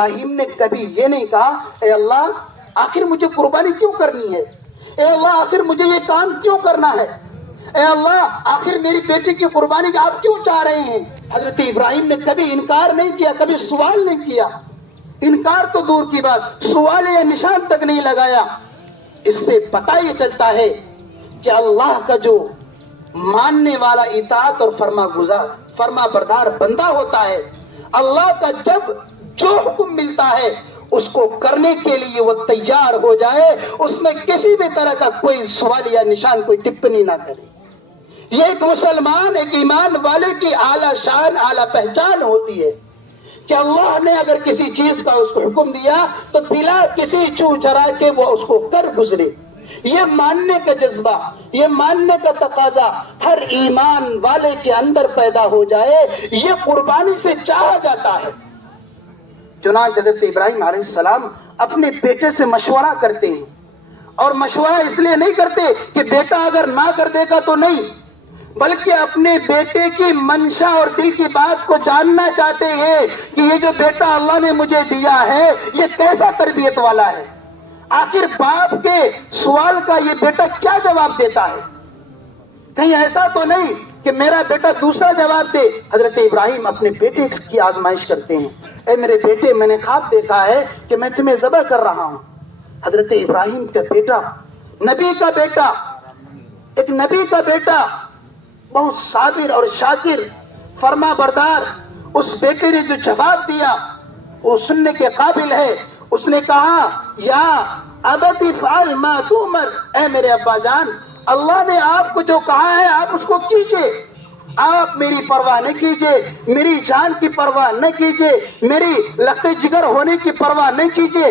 ابراہیم نے کبھی یہ نہیں کہا اے اللہ آخر مجھے قربانی کیوں کرنی ہے، اے اللہ آخر مجھے یہ کام کیوں کرنا ہے، اے اللہ آخر میری بیٹی کی قربانی آپ کیوں چاہ رہے ہیں۔ حضرت ابراہیم نے کبھی انکار نہیں کیا، کبھی سوال نہیں کیا، انکار تو دور کی بات سوال یا نشان تک نہیں لگایا۔ اس سے پتہ یہ چلتا ہے کہ اللہ کا جو ماننے والا اطاعت اور فرما بردار بندہ ہوتا ہے، اللہ کا جب جو حکم ملتا ہے اس کو کرنے کے لیے وہ تیار ہو جائے، اس میں کسی بھی طرح کا کوئی سوال یا نشان کوئی ٹپنی نہ کرے۔ یہ ایک مسلمان ایک ایمان والے کی اعلیٰ شان اعلیٰ پہچان ہوتی ہے کہ اللہ نے اگر کسی چیز کا اس کو حکم دیا تو بلا کسی چو چرا کے وہ اس کو کر گزرے۔ یہ ماننے کا جذبہ، یہ ماننے کا تقاضا ہر ایمان والے کے اندر پیدا ہو جائے، یہ قربانی سے چاہا جاتا ہے۔ چنانچہ حضرت ابراہیم علیہ السلام اپنے بیٹے سے مشورہ کرتے ہیں، اور مشورہ اس لیے نہیں کرتے کہ بیٹا اگر نہ کر دے گا تو نہیں، بلکہ اپنے بیٹے کی منشا اور دل کی بات کو جاننا چاہتے ہیں کہ یہ جو بیٹا اللہ نے مجھے دیا ہے یہ کیسا تربیت والا ہے، آخر باپ کے سوال کا یہ بیٹا کیا جواب دیتا ہے، کہیں ایسا تو نہیں کہ میرا بیٹا دوسرا جواب دے۔ حضرت ابراہیم اپنے بیٹے کی آزمائش کرتے ہیں، اے میرے بیٹے میں نے خواب دیکھا ہے کہ میں تمہیں ذبح کر رہا ہوں۔ حضرت ابراہیم کا بیٹا، نبی کا بیٹا، ایک نبی کا بیٹا، بہت صابر اور شاکر فرما بردار، اس بیٹے نے جو جواب دیا وہ سننے کے قابل ہے۔ اس نے کہا یا ابت افعل ما تؤمر، اے میرے ابا جان اللہ نے آپ کو جو کہا ہے آپ اس کو کیجئے، آپ میری پرواہ نہ کیجئے، میری جان کی پرواہ نہ کیجئے، میری لقے جگر ہونے کی پرواہ نہ کیجئے۔